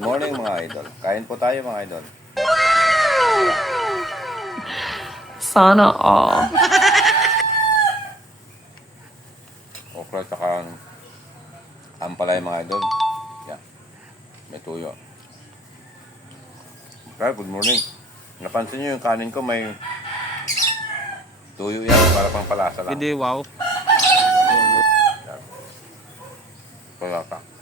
Good morning mga idol. Kain po tayo mga idol. Sana all. Okra tsaka ampalay mga idol. Yan. May tuyo. Okay, good morning. Napansin nyo yung kanin ko may tuyo yan para pang palasa lang. Hindi, wow. Yan. Palasa.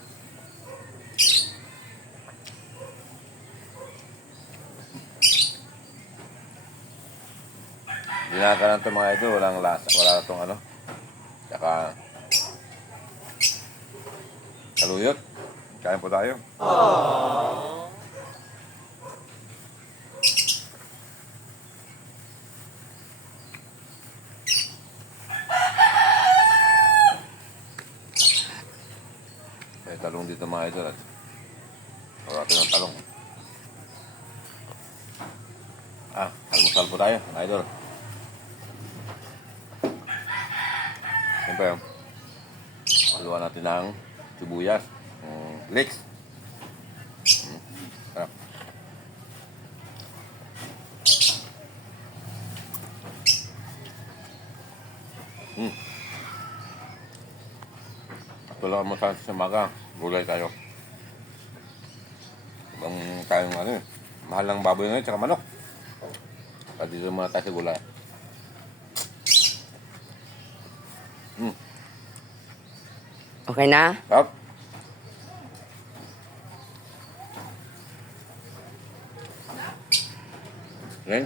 Ginagalan ito mga idol. Walang lasa. Wala itong ano. Tsaka kaluyot. Kain po tayo. May talong dito mga idol. Wala ito ng talong. Almusal po tayo mga idol. Siyempre, haluan natin ng sibuyas, leeks. Sarap. Tulad mo sa umaga, gulay tayo. Ibang tayong ano eh, mahal ng baboy ngayon, tsaka manok. At dito muna tayo sa gulay. Okay na? Sarap. Yan.